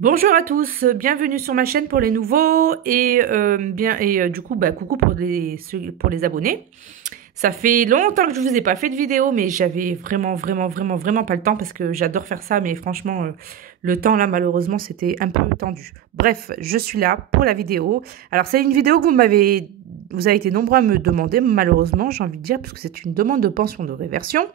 Bonjour à tous, bienvenue sur ma chaîne pour les nouveaux du coup coucou pour pour les abonnés. Ça fait longtemps que je vous ai pas fait de vidéo, mais j'avais vraiment pas le temps parce que j'adore faire ça, mais franchement le temps là malheureusement c'était un peu tendu. Bref, je suis là pour la vidéo. Alors c'est une vidéo que vous avez été nombreux à me demander, malheureusement j'ai envie de dire, parce que c'est une demande de pension de réversion.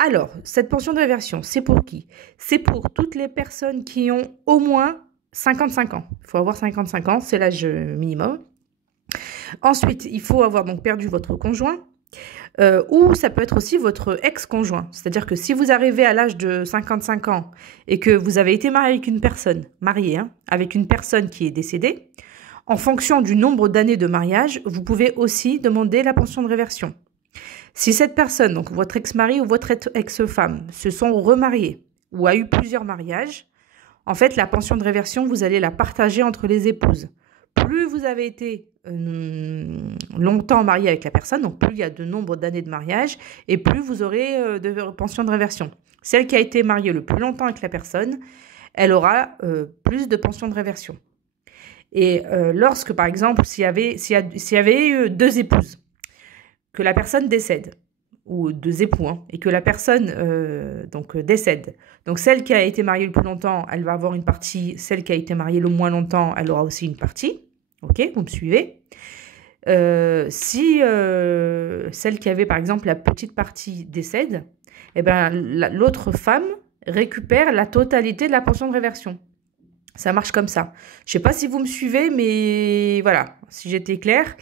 Alors, cette pension de réversion, c'est pour qui? C'est pour toutes les personnes qui ont au moins 55 ans. Il faut avoir 55 ans, c'est l'âge minimum. Ensuite, il faut avoir donc perdu votre conjoint, ou ça peut être aussi votre ex-conjoint. C'est-à-dire que si vous arrivez à l'âge de 55 ans et que vous avez été marié avec une personne, avec une personne qui est décédée, en fonction du nombre d'années de mariage, vous pouvez aussi demander la pension de réversion. Si cette personne, donc votre ex-mari ou votre ex-femme, se sont remariés ou a eu plusieurs mariages, en fait, la pension de réversion, vous allez la partager entre les épouses. Plus vous avez été longtemps marié avec la personne, donc plus il y a de nombre d'années de mariage, et plus vous aurez de pension de réversion. Celle qui a été mariée le plus longtemps avec la personne, elle aura plus de pension de réversion. Et lorsque, par exemple, s'il y avait eu deux épouses, que la personne décède, ou deux époux, et que la personne décède. Donc celle qui a été mariée le plus longtemps, elle va avoir une partie. Celle qui a été mariée le moins longtemps, elle aura aussi une partie. Ok, vous me suivez? Si celle qui avait par exemple la petite partie décède, eh ben, l'autre femme récupère la totalité de la pension de réversion. Ça marche comme ça. Je ne sais pas si vous me suivez, mais voilà, si j'étais claire.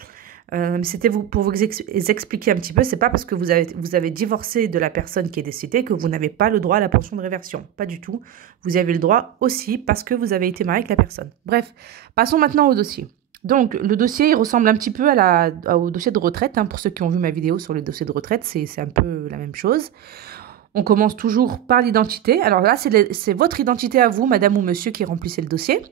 C'était pour vous expliquer un petit peu. C'est pas parce que vous avez divorcé de la personne qui est décédée que vous n'avez pas le droit à la pension de réversion. Pas du tout. Vous avez le droit aussi parce que vous avez été marié avec la personne. Bref, passons maintenant au dossier. Donc, le dossier, il ressemble un petit peu au dossier de retraite. Pour ceux qui ont vu ma vidéo sur les dossiers de retraite, c'est un peu la même chose. On commence toujours par l'identité. Alors là, c'est votre identité à vous, madame ou monsieur, qui remplissez le dossier.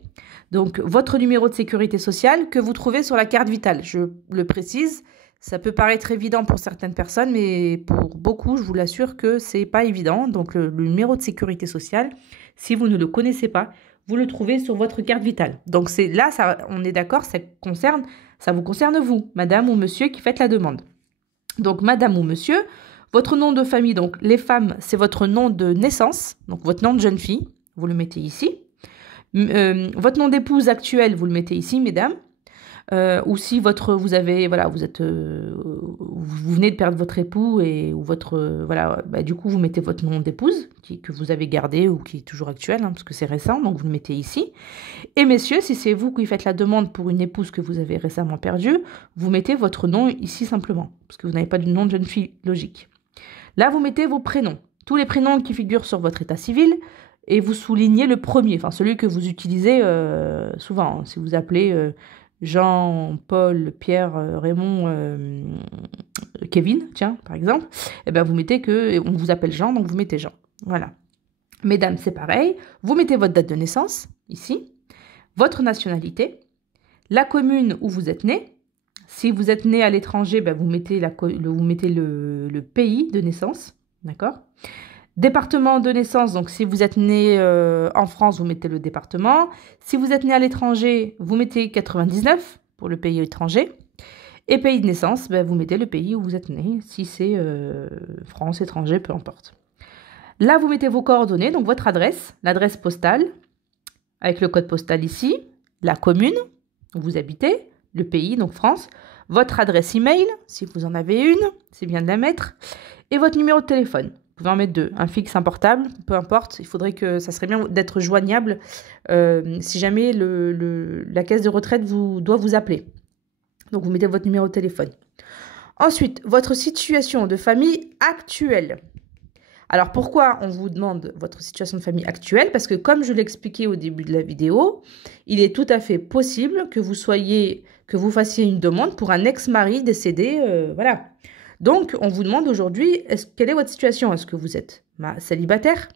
Donc, votre numéro de sécurité sociale que vous trouvez sur la carte vitale. Je le précise, ça peut paraître évident pour certaines personnes, mais pour beaucoup, je vous l'assure que c'est pas évident. Donc, le numéro de sécurité sociale, si vous ne le connaissez pas, vous le trouvez sur votre carte vitale. Donc, on est d'accord, ça vous concerne vous, madame ou monsieur, qui faites la demande. Donc, madame ou monsieur, votre nom de famille, donc les femmes, c'est votre nom de naissance, donc votre nom de jeune fille, vous le mettez ici. Votre nom d'épouse actuel, vous le mettez ici, mesdames. Ou si vous venez de perdre votre époux du coup vous mettez votre nom d'épouse que vous avez gardé ou qui est toujours actuel, parce que c'est récent, donc vous le mettez ici. Et messieurs, si c'est vous qui faites la demande pour une épouse que vous avez récemment perdue, vous mettez votre nom ici simplement, parce que vous n'avez pas de nom de jeune fille logique. Là, vous mettez vos prénoms, tous les prénoms qui figurent sur votre état civil, et vous soulignez le premier, enfin celui que vous utilisez souvent. Si vous appelez Jean, Paul, Pierre, Raymond, Kevin, tiens, par exemple, eh ben vous mettez on vous appelle Jean, donc vous mettez Jean. Voilà. Mesdames, c'est pareil. Vous mettez votre date de naissance, ici, votre nationalité, la commune où vous êtes né. Si vous êtes né à l'étranger, ben vous mettez le pays de naissance, d'accord? Département de naissance, donc si vous êtes né en France, vous mettez le département. Si vous êtes né à l'étranger, vous mettez 99 pour le pays étranger. Et pays de naissance, ben, vous mettez le pays où vous êtes né, si c'est France, étranger, peu importe. Là, vous mettez vos coordonnées, donc votre adresse, l'adresse postale, avec le code postal ici, la commune où vous habitez, le pays, donc France, votre adresse email, si vous en avez une, c'est bien de la mettre, et votre numéro de téléphone. Vous pouvez en mettre deux, un fixe, un portable, peu importe. Ça serait bien d'être joignable si jamais la caisse de retraite doit vous appeler. Donc, vous mettez votre numéro de téléphone. Ensuite, votre situation de famille actuelle. Alors, pourquoi on vous demande votre situation de famille actuelle? Parce que, comme je l'expliquais au début de la vidéo, il est tout à fait possible que vous fassiez une demande pour un ex-mari décédé, voilà. Donc, on vous demande aujourd'hui, quelle est votre situation? Est-ce que vous êtes célibataire?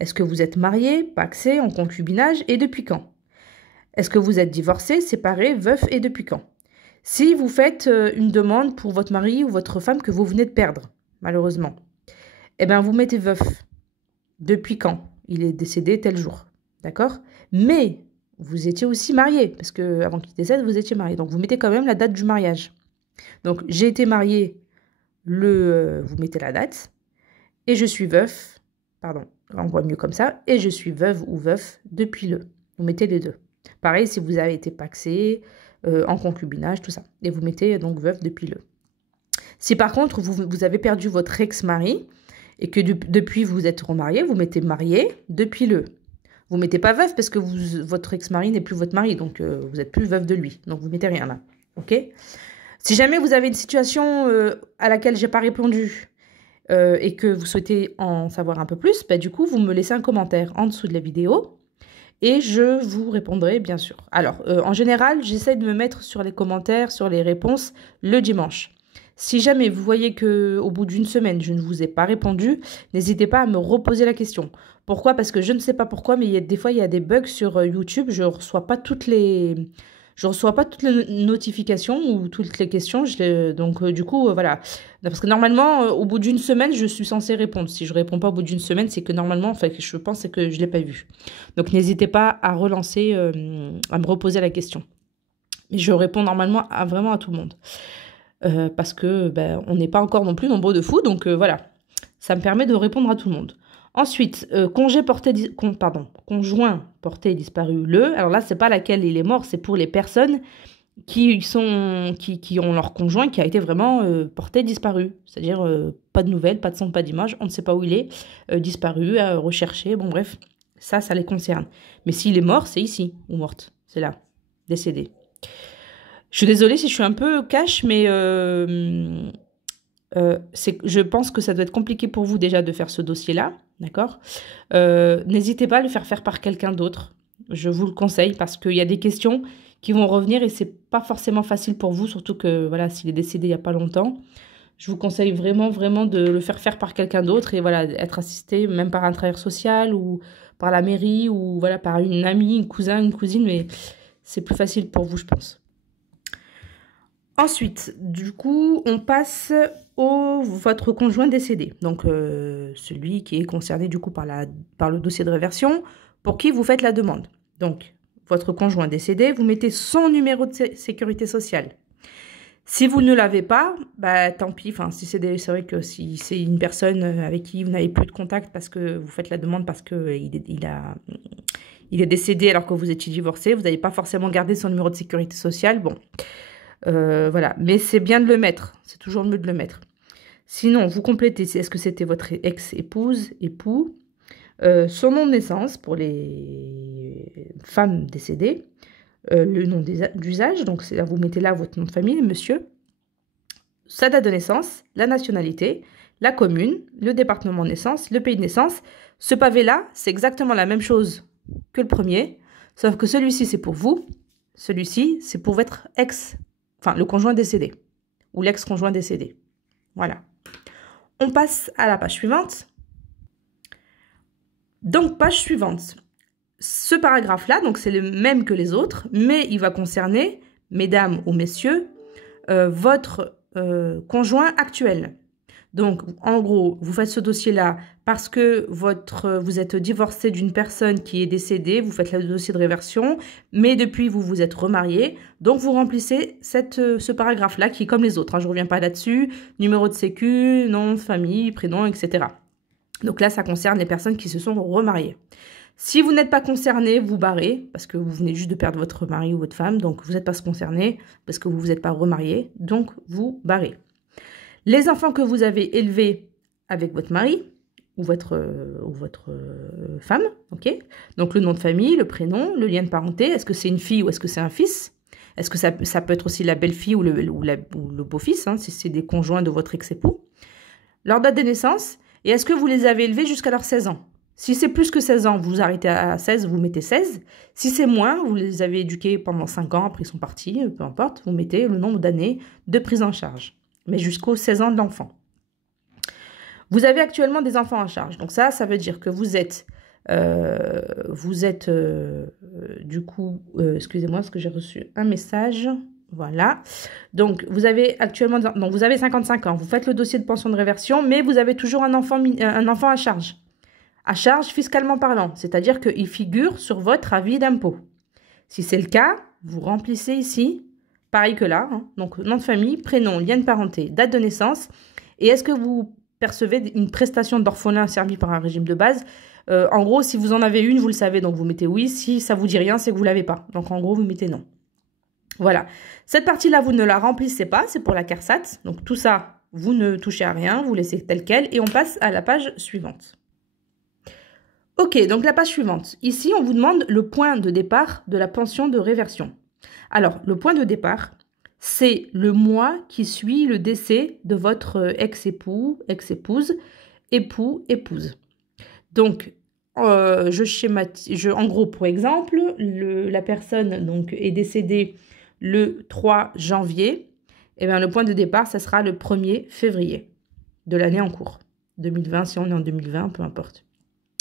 Est-ce que vous êtes marié, pacsé, en concubinage et depuis quand? Est-ce que vous êtes divorcé, séparé, veuf et depuis quand? Si vous faites une demande pour votre mari ou votre femme que vous venez de perdre, malheureusement, eh bien, vous mettez veuf. Depuis quand? Il est décédé tel jour. d'accord? Mais vous étiez aussi marié, parce que avant qu'il décède, vous étiez marié. Donc, vous mettez quand même la date du mariage. Donc, j'ai été mariée vous mettez la date, et je suis veuf, pardon, on voit mieux comme ça, et je suis veuve ou veuf depuis le. Vous mettez les deux. Pareil, si vous avez été paxé, en concubinage, tout ça. Et vous mettez donc veuve depuis le. Si par contre, vous avez perdu votre ex-mari, et que depuis vous êtes remarié, vous mettez marié depuis le. Vous mettez pas veuve parce que votre ex-mari n'est plus votre mari, donc vous n'êtes plus veuve de lui. Donc vous mettez rien là, ok? Si jamais vous avez une situation à laquelle j'ai pas répondu et que vous souhaitez en savoir un peu plus, bah, du coup, vous me laissez un commentaire en dessous de la vidéo et je vous répondrai, bien sûr. Alors, en général, j'essaie de me mettre sur les commentaires, sur les réponses le dimanche. Si jamais vous voyez qu'au bout d'une semaine, je ne vous ai pas répondu, n'hésitez pas à me reposer la question. Pourquoi? Parce que je ne sais pas pourquoi, mais des fois, il y a des bugs sur YouTube. Je ne reçois pas toutes les notifications ou toutes les questions. Donc, du coup, voilà. Parce que normalement, au bout d'une semaine, je suis censée répondre. Si je ne réponds pas au bout d'une semaine, c'est que normalement, enfin, je pense que je ne l'ai pas vu. Donc, n'hésitez pas à relancer, à me reposer la question. Mais je réponds normalement vraiment à tout le monde. Parce que ben, on n'est pas encore non plus nombreux de fous. Donc, voilà. Ça me permet de répondre à tout le monde. Ensuite, conjoint porté disparu le. Alors là, c'est pas laquelle il est mort, c'est pour les personnes qui ont leur conjoint qui a été vraiment porté disparu. C'est-à-dire pas de nouvelles, pas de son, pas d'image, on ne sait pas où il est, disparu, recherché, bon bref, ça les concerne. Mais s'il est mort, c'est ici, ou morte, c'est là, décédé. Je suis désolée si je suis un peu cash, mais je pense que ça doit être compliqué pour vous déjà de faire ce dossier-là, d'accord? N'hésitez pas à le faire par quelqu'un d'autre. Je vous le conseille parce qu'il y a des questions qui vont revenir et c'est pas forcément facile pour vous, surtout que voilà, s'il est décédé il n'y a pas longtemps. Je vous conseille vraiment, vraiment de le faire par quelqu'un d'autre et voilà, être assisté même par un travailleur social ou par la mairie ou voilà, par une amie, une cousin, une cousine, mais c'est plus facile pour vous, je pense. Ensuite, du coup, on passe votre conjoint décédé. Donc, celui qui est concerné du coup par le dossier de réversion, pour qui vous faites la demande. Donc, votre conjoint décédé, vous mettez son numéro de sécurité sociale. Si vous ne l'avez pas, bah, tant pis. Enfin, c'est vrai que si c'est une personne avec qui vous n'avez plus de contact parce que vous faites la demande parce qu'il est décédé alors que vous étiez divorcé, vous n'avez pas forcément gardé son numéro de sécurité sociale, bon... voilà, mais c'est bien de le mettre, c'est toujours mieux de le mettre. Sinon, vous complétez, est-ce que c'était votre ex-épouse, époux, son nom de naissance pour les femmes décédées, le nom d'usage, donc là, vous mettez là votre nom de famille, monsieur, sa date de naissance, la nationalité, la commune, le département de naissance, le pays de naissance. Ce pavé-là, c'est exactement la même chose que le premier, sauf que celui-ci, c'est pour vous, celui-ci, c'est pour votre enfin, le conjoint décédé ou l'ex-conjoint décédé. Voilà. On passe à la page suivante. Donc, page suivante. Ce paragraphe-là, donc c'est le même que les autres, mais il va concerner, mesdames ou messieurs, votre conjoint actuel. Donc, en gros, vous faites ce dossier-là parce que vous êtes divorcé d'une personne qui est décédée, vous faites le dossier de réversion, mais depuis, vous vous êtes remarié. Donc, vous remplissez ce paragraphe-là qui est comme les autres. Hein, je ne reviens pas là-dessus. Numéro de sécu, nom, famille, prénom, etc. Donc là, ça concerne les personnes qui se sont remariées. Si vous n'êtes pas concerné, vous barrez, parce que vous venez juste de perdre votre mari ou votre femme, donc vous n'êtes pas concerné, parce que vous ne vous êtes pas remarié, donc vous barrez. Les enfants que vous avez élevés avec votre mari ou votre femme, ok? Donc le nom de famille, le prénom, le lien de parenté, est-ce que c'est une fille ou est-ce que c'est un fils? Est-ce que ça peut être aussi la belle-fille ou le beau-fils, hein, si c'est des conjoints de votre ex-époux? Leur date de naissance, et est-ce que vous les avez élevés jusqu'à leurs 16 ans? Si c'est plus que 16 ans, vous arrêtez à 16, vous mettez 16. Si c'est moins, vous les avez éduqués pendant 5 ans, après ils sont partis, peu importe, vous mettez le nombre d'années de prise en charge, mais jusqu'aux 16 ans de l'enfant. Vous avez actuellement des enfants en charge. Donc ça veut dire que vous êtes du coup, excusez-moi parce que j'ai reçu un message. Voilà. Donc vous avez actuellement, donc vous avez 55 ans. Vous faites le dossier de pension de réversion, mais vous avez toujours un enfant à charge. à charge fiscalement parlant, c'est-à-dire qu'il figure sur votre avis d'impôt. Si c'est le cas, vous remplissez ici, pareil que là, hein, donc nom de famille, prénom, lien de parenté, date de naissance, et est-ce que vous percevez une prestation d'orphelin servie par un régime de base? En gros, si vous en avez une, vous le savez, donc vous mettez oui. Si ça vous dit rien, c'est que vous l'avez pas. Donc en gros, vous mettez non. Voilà. Cette partie-là, vous ne la remplissez pas, c'est pour la CARSAT. Donc tout ça, vous ne touchez à rien, vous laissez tel quel, et on passe à la page suivante. Ok, donc la page suivante. Ici, on vous demande le point de départ de la pension de réversion. Alors, le point de départ, c'est le mois qui suit le décès de votre ex-époux, ex-épouse, époux, épouse. Donc, je schématise, en gros, pour exemple, la personne donc, est décédée le 3 janvier. Et bien, le point de départ, ça sera le 1er février de l'année en cours. 2020, si on est en 2020, peu importe.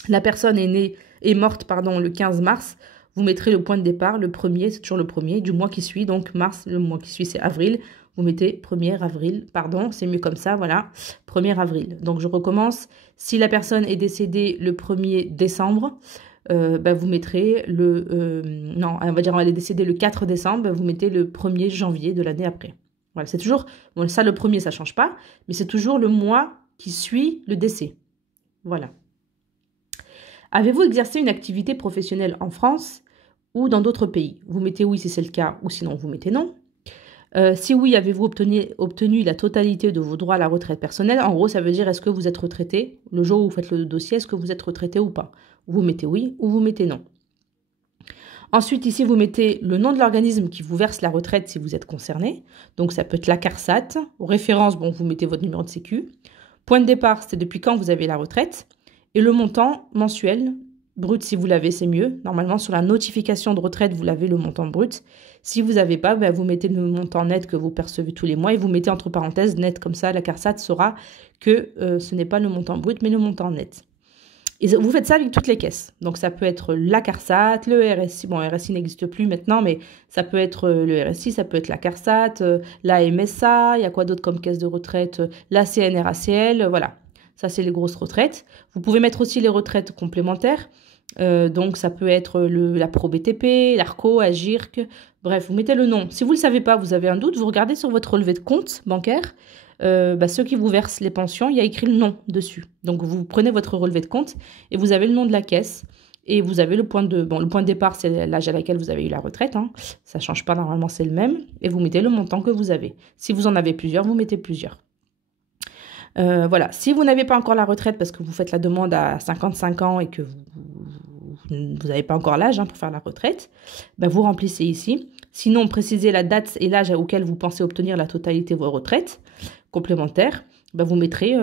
La personne est morte le 15 mars. Vous mettrez le point de départ, le 1er, c'est toujours le 1er, du mois qui suit. Donc, mars, le mois qui suit, c'est avril. Vous mettez 1er avril, c'est mieux comme ça, voilà, 1er avril. Donc, je recommence. Si la personne est décédée le 1er décembre, vous mettrez non, on va dire elle est décédée le 4 décembre, vous mettez le 1er janvier de l'année après. Voilà, c'est toujours, bon, ça, le 1er, ça ne change pas, mais c'est toujours le mois qui suit le décès. Voilà. Avez-vous exercé une activité professionnelle en France ou dans d'autres pays? Vous mettez oui si c'est le cas, ou sinon vous mettez non. Si oui, avez-vous obtenu la totalité de vos droits à la retraite personnelle? En gros, ça veut dire est-ce que vous êtes retraité? Le jour où vous faites le dossier, est-ce que vous êtes retraité ou pas? Vous mettez oui ou vous mettez non. Ensuite, ici, vous mettez le nom de l'organisme qui vous verse la retraite si vous êtes concerné. Donc, ça peut être la CARSAT. Référence, bon, vous mettez votre numéro de sécu. Point de départ, c'est depuis quand vous avez la retraite. Et le montant mensuel, brut si vous l'avez, c'est mieux. Normalement, sur la notification de retraite, vous l'avez le montant brut. Si vous n'avez pas, vous mettez le montant net que vous percevez tous les mois et vous mettez entre parenthèses net. Comme ça, la CARSAT saura que ce n'est pas le montant brut, mais le montant net. Et vous faites ça avec toutes les caisses. Donc, ça peut être la CARSAT, le RSI. Bon, RSI n'existe plus maintenant, mais ça peut être le RSI, ça peut être la CARSAT, la MSA. Il y a quoi d'autre comme caisse de retraite? La CNRACL, voilà. Ça, c'est les grosses retraites. Vous pouvez mettre aussi les retraites complémentaires. Donc, ça peut être la Pro-BTP, l'ARCO, Agirc. Bref, vous mettez le nom. Si vous ne le savez pas, vous avez un doute, vous regardez sur votre relevé de compte bancaire. Ceux qui vous versent les pensions, il y a écrit le nom dessus. Donc, vous prenez votre relevé de compte et vous avez le nom de la caisse. Et vous avez le point de... Bon, le point de départ, c'est l'âge à laquelle vous avez eu la retraite. Hein. Ça ne change pas, normalement, c'est le même. Et vous mettez le montant que vous avez. Si vous en avez plusieurs, vous mettez plusieurs. Voilà, si vous n'avez pas encore la retraite parce que vous faites la demande à 55 ans et que vous n'avez pas encore l'âge pour faire la retraite, vous remplissez ici. Sinon, précisez la date et l'âge auquel vous pensez obtenir la totalité de vos retraites complémentaires. Vous mettrez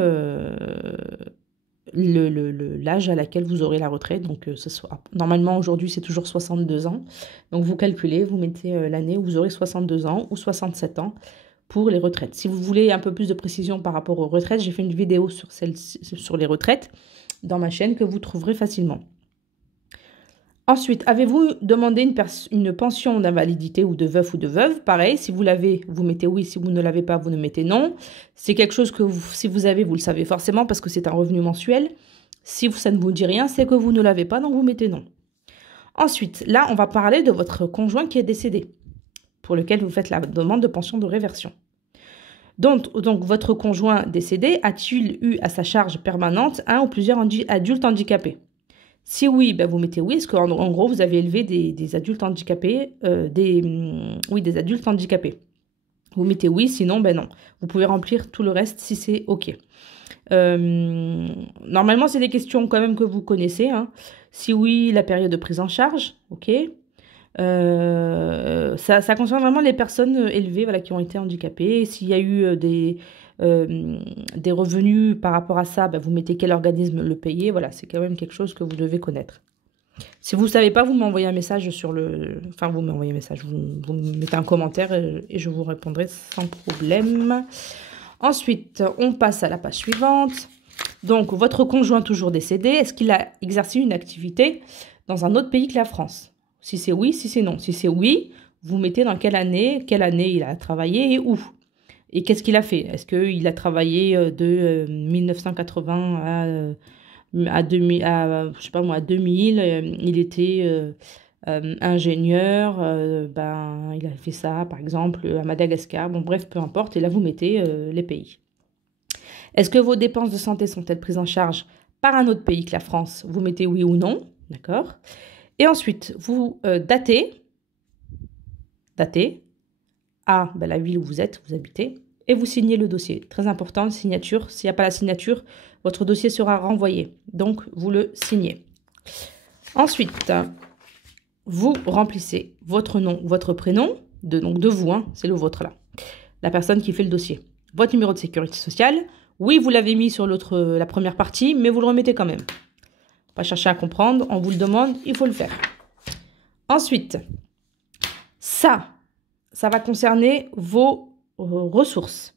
l'âge à laquelle vous aurez la retraite. Donc, normalement, aujourd'hui, c'est toujours 62 ans. Donc, vous calculez, vous mettez l'année où vous aurez 62 ans ou 67 ans. Pour les retraites. Si vous voulez un peu plus de précision par rapport aux retraites, j'ai fait une vidéo sur les retraites dans ma chaîne que vous trouverez facilement. Ensuite, avez-vous demandé une pension d'invalidité ou de veuf ou de veuve? Pareil, si vous l'avez, vous mettez oui. Si vous ne l'avez pas, vous ne mettez non. C'est quelque chose que si vous avez, vous le savez forcément parce que c'est un revenu mensuel. Si ça ne vous dit rien, c'est que vous ne l'avez pas, donc vous mettez non. Ensuite, là, on va parler de votre conjoint qui est décédé, pour lequel vous faites la demande de pension de réversion. Donc votre conjoint décédé a-t-il eu à sa charge permanente un ou plusieurs adultes handicapés? Si oui, vous mettez oui, parce qu'en gros, vous avez élevé des adultes handicapés, des adultes handicapés. Vous mettez oui, sinon, non. Vous pouvez remplir tout le reste si c'est OK. Normalement, c'est des questions quand même que vous connaissez. Hein. Si oui, la période de prise en charge, OK. Ça concerne vraiment les personnes élevées qui ont été handicapées. S'il y a eu des revenus par rapport à ça, vous mettez quel organisme le payer. Voilà, c'est quand même quelque chose que vous devez connaître. Si vous ne savez pas, vous m'envoyez un message vous m'envoyez un message, vous me mettez un commentaire et je vous répondrai sans problème. Ensuite, on passe à la page suivante. Donc, votre conjoint toujours décédé, est-ce qu'il a exercé une activité dans un autre pays que la France? Si c'est oui, si c'est non. Si c'est oui, vous mettez dans quelle année il a travaillé et où. Et qu'est-ce qu'il a fait? Est-ce qu'il a travaillé de 1980 à à 2000, je sais pas moi, à 2000, il était ingénieur, ben, il a fait ça, par exemple, à Madagascar. Bon, bref, peu importe. Et là, vous mettez les pays. Est-ce que vos dépenses de santé sont-elles prises en charge par un autre pays que la France? Vous mettez oui ou non, d'accord? Et ensuite, vous datez à ben, la ville où vous êtes, vous habitez, et vous signez le dossier. Très important, signature. S'il n'y a pas la signature, votre dossier sera renvoyé. Donc, vous le signez. Ensuite, vous remplissez votre nom, votre prénom, donc de vous, hein, c'est le vôtre là, la personne qui fait le dossier. Votre numéro de sécurité sociale, oui, vous l'avez mis sur la première partie, mais vous le remettez quand même. Pas chercher à comprendre, on vous le demande, il faut le faire. Ensuite, ça va concerner vos ressources,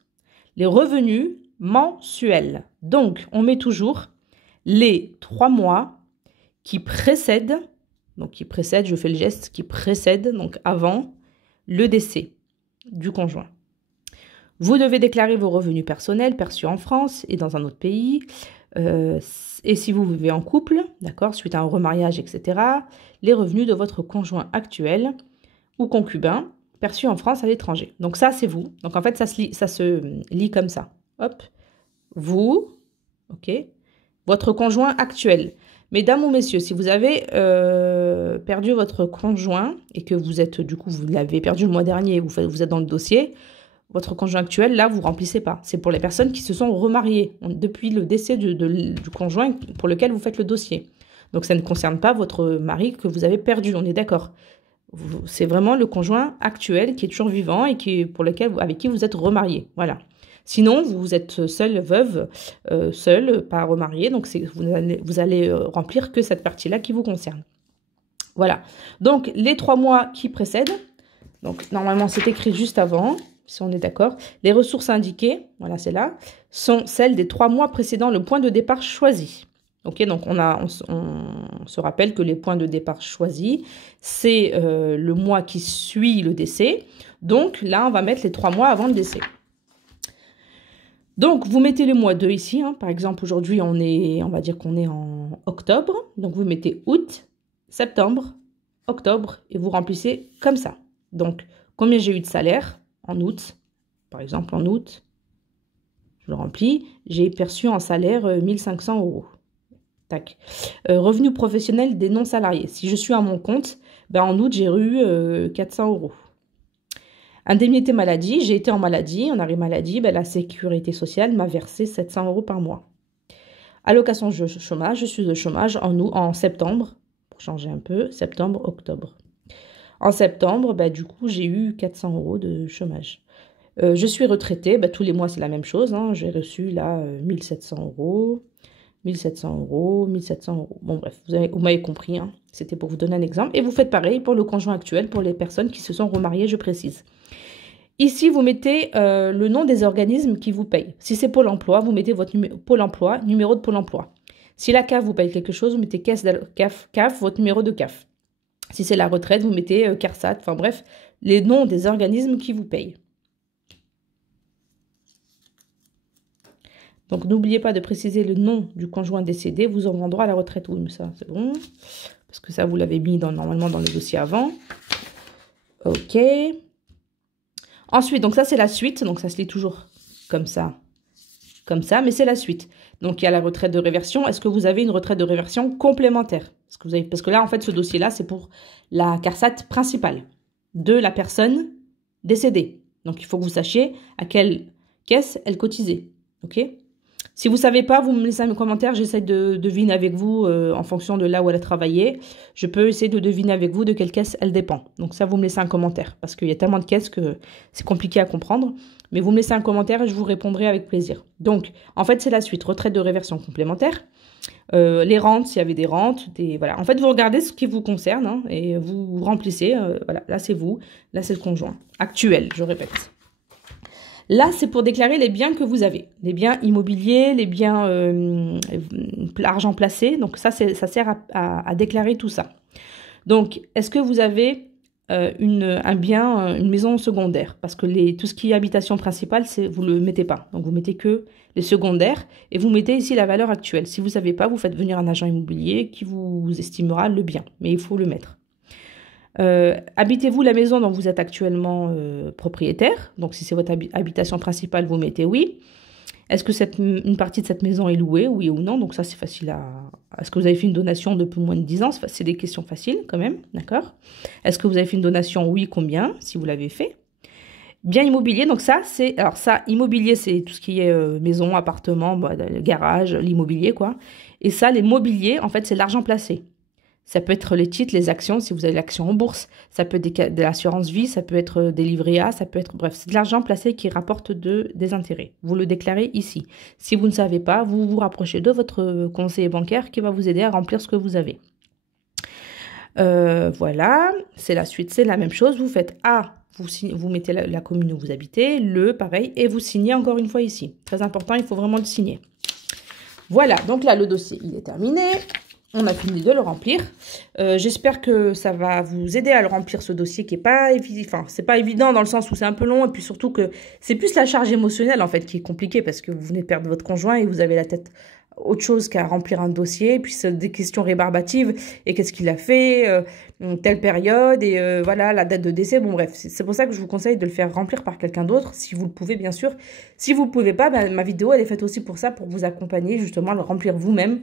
les revenus mensuels. Donc, on met toujours les 3 mois qui précèdent, je fais le geste, qui précède, donc avant le décès du conjoint. Vous devez déclarer vos revenus personnels perçus en France et dans un autre pays. Et si vous vivez en couple, d'accord, suite à un remariage, etc., les revenus de votre conjoint actuel ou concubin perçus en France à l'étranger. Donc ça, c'est vous. Donc en fait, ça se lit comme ça. Hop, vous, ok, votre conjoint actuel. Mesdames ou messieurs, si vous avez perdu votre conjoint et que vous êtes, du coup, vous l'avez perdu le mois dernier, vous êtes dans le dossier, votre conjoint actuel, là, vous ne remplissez pas. C'est pour les personnes qui se sont remariées depuis le décès du conjoint pour lequel vous faites le dossier. Donc, ça ne concerne pas votre mari que vous avez perdu, on est d'accord. C'est vraiment le conjoint actuel qui est toujours vivant et avec qui vous êtes remarié. Voilà. Sinon, vous êtes seule, veuve, seule, pas remariée. Donc, vous allez remplir que cette partie-là qui vous concerne. Voilà. Donc, les 3 mois qui précèdent, donc normalement, c'est écrit juste avant, si on est d'accord. Les ressources indiquées, voilà, c'est là, sont celles des 3 mois précédant le point de départ choisi. Ok, donc on se rappelle que les points de départ choisis, c'est le mois qui suit le décès. Donc là, on va mettre les 3 mois avant le décès. Donc, vous mettez le mois 2 ici. Hein. Par exemple, aujourd'hui, on va dire qu'on est en octobre. Donc, vous mettez août, septembre, octobre et vous remplissez comme ça. Donc, combien j'ai eu de salaire en août? Par exemple, en août, je le remplis. J'ai perçu en salaire 1500 €. Tac. Revenu professionnel des non-salariés. Si je suis à mon compte, ben en août, j'ai eu 400 €. Indemnité maladie, j'ai été en maladie, en arrêt maladie, ben la sécurité sociale m'a versé 700 € par mois. Allocation chômage, je suis au chômage en septembre, pour changer un peu, septembre, octobre. En septembre, ben, du coup, j'ai eu 400 € de chômage. Je suis retraitée, ben, tous les mois, c'est la même chose. Hein, j'ai reçu là 1700 €, 1700 €, 1700 €. Bon, bref, vous m'avez compris, hein, c'était pour vous donner un exemple. Et vous faites pareil pour le conjoint actuel, pour les personnes qui se sont remariées, je précise. Ici, vous mettez le nom des organismes qui vous payent. Si c'est Pôle emploi, vous mettez votre Pôle emploi, numéro de Pôle emploi. Si la CAF vous paye quelque chose, vous mettez CAF, votre numéro de CAF. Si c'est la retraite, vous mettez CARSAT, enfin bref, les noms des organismes qui vous payent. Donc, n'oubliez pas de préciser le nom du conjoint décédé, vous aurez droit à la retraite. Oui, mais ça, c'est bon, parce que ça, vous l'avez mis normalement dans le dossier avant. Ok. Ensuite, donc ça, c'est la suite. Donc, ça se lit toujours comme ça, mais c'est la suite. Donc, il y a la retraite de réversion. Est-ce que vous avez une retraite de réversion complémentaire? Parce que là, en fait, ce dossier-là, c'est pour la CARSAT principale de la personne décédée. Donc, il faut que vous sachiez à quelle caisse elle cotisait. Ok? Si vous ne savez pas, vous me laissez un commentaire. J'essaie de deviner avec vous en fonction de là où elle a travaillé. Je peux essayer de deviner avec vous de quelle caisse elle dépend. Donc ça, vous me laissez un commentaire. Parce qu'il y a tellement de caisses que c'est compliqué à comprendre. Mais vous me laissez un commentaire et je vous répondrai avec plaisir. Donc, en fait, c'est la suite. Retraite de réversion complémentaire. Les rentes, s'il y avait des rentes. Voilà. En fait, vous regardez ce qui vous concerne hein, et vous remplissez. Voilà. Là, c'est vous. Là, c'est le conjoint. Actuel, je répète. Là, c'est pour déclarer les biens que vous avez. Les biens immobiliers, les biens argent placé. Donc, ça sert à déclarer tout ça. Donc, est-ce que vous avez un bien, une maison secondaire. Parce que tout ce qui est habitation principale, vous ne le mettez pas. Donc, vous mettez que les secondaires et vous mettez ici la valeur actuelle. Si vous ne savez pas, vous faites venir un agent immobilier qui vous estimera le bien. Mais il faut le mettre. Habitez-vous la maison dont vous êtes actuellement propriétaire? Donc, si c'est votre habitation principale, vous mettez oui. Est-ce que une partie de cette maison est louée, oui ou non? Donc ça, c'est facile à... Est-ce que vous avez fait une donation depuis moins de 10 ans? C'est des questions faciles quand même, d'accord? Est-ce que vous avez fait une donation? Oui, combien, si vous l'avez fait? Bien immobilier, donc ça, c'est... Alors ça, immobilier, c'est tout ce qui est maison, appartement, garage, l'immobilier, quoi. Et ça, les mobiliers, en fait, c'est l'argent placé. Ça peut être les titres, les actions, si vous avez l'action en bourse. Ça peut être de l'assurance vie, ça peut être des livrets A, ça peut être... Bref, c'est de l'argent placé qui rapporte des intérêts. Vous le déclarez ici. Si vous ne savez pas, vous vous rapprochez de votre conseiller bancaire qui va vous aider à remplir ce que vous avez. Voilà, c'est la suite, c'est la même chose. Vous faites A, vous mettez la commune où vous habitez, pareil, et vous signez encore une fois ici. Très important, il faut vraiment le signer. Voilà, donc là, le dossier, il est terminé. On a fini de le remplir. J'espère que ça va vous aider à le remplir, ce dossier qui est pas évident. Enfin, c'est pas évident dans le sens où c'est un peu long et puis surtout que c'est plus la charge émotionnelle en fait qui est compliquée parce que vous venez de perdre votre conjoint et vous avez la tête autre chose qu'à remplir un dossier. Et puis c'est des questions rébarbatives et qu'est-ce qu'il a fait, telle période et voilà la date de décès. Bon bref, c'est pour ça que je vous conseille de le faire remplir par quelqu'un d'autre si vous le pouvez bien sûr. Si vous le pouvez pas, ma vidéo elle est faite aussi pour ça, pour vous accompagner justement à le remplir vous-même.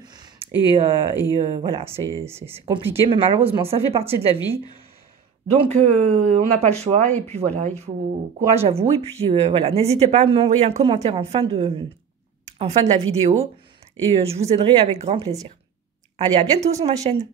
Voilà, c'est compliqué, mais malheureusement, ça fait partie de la vie. Donc, on n'a pas le choix. Et puis voilà, il faut courage à vous. Et puis voilà, n'hésitez pas à m'envoyer un commentaire en fin de la vidéo. Et je vous aiderai avec grand plaisir. Allez, à bientôt sur ma chaîne.